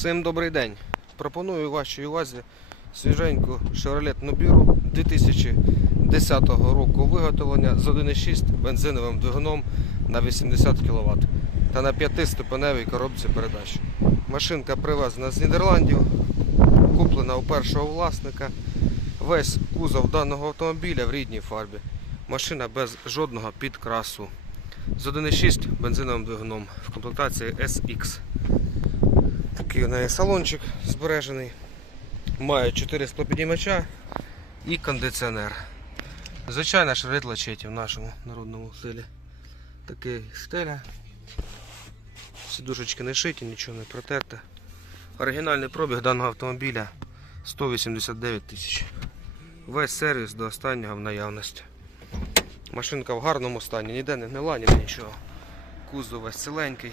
Всім добрий день. Пропоную вашій увазі свіженьку Chevrolet Nubiru 2010 року виготовлення з 1.6 бензиновим двигуном на 80 кВт та на 5-ступеневій коробці передач. Машинка привезена з Нідерландів, куплена у першого власника. Весь кузов даного автомобіля в рідній фарбі. Машина без жодного підкрасу. З 1.6 бензиновим двигуном в комплектації SX. Такий у салончик збережений. Має 4 склопідіймача і кондиціонер. Звичайна шрифт лачеті в нашому народному стилі. Такий стеля. Сідушечки не шиті, нічого не протерте. Оригінальний пробіг даного автомобіля 189 тисяч. Весь сервіс до останнього в наявності. Машинка в гарному стані, ніде не гнила, ніде нічого. Кузов весь ціленький.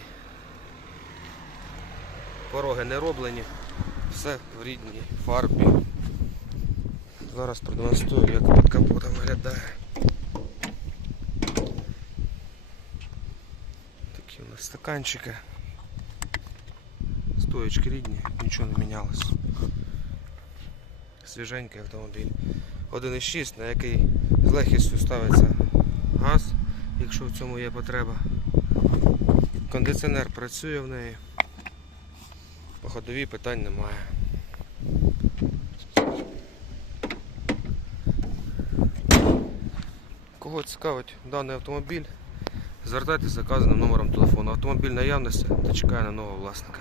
Пороги не роблені, все в рідній фарбі. Зараз продемонструю, як під капотом виглядає. Такі у нас стаканчики. Стоечки рідні, нічого не мінялось. Свіженький автомобіль. 1.6, на який з легкістю ставиться газ, якщо в цьому є потреба. Кондиціонер працює в неї. По ходовій питань немає. Кого цікавить даний автомобіль, звертайтеся за заказаним номером телефону. Автомобіль наявності та чекає на нового власника.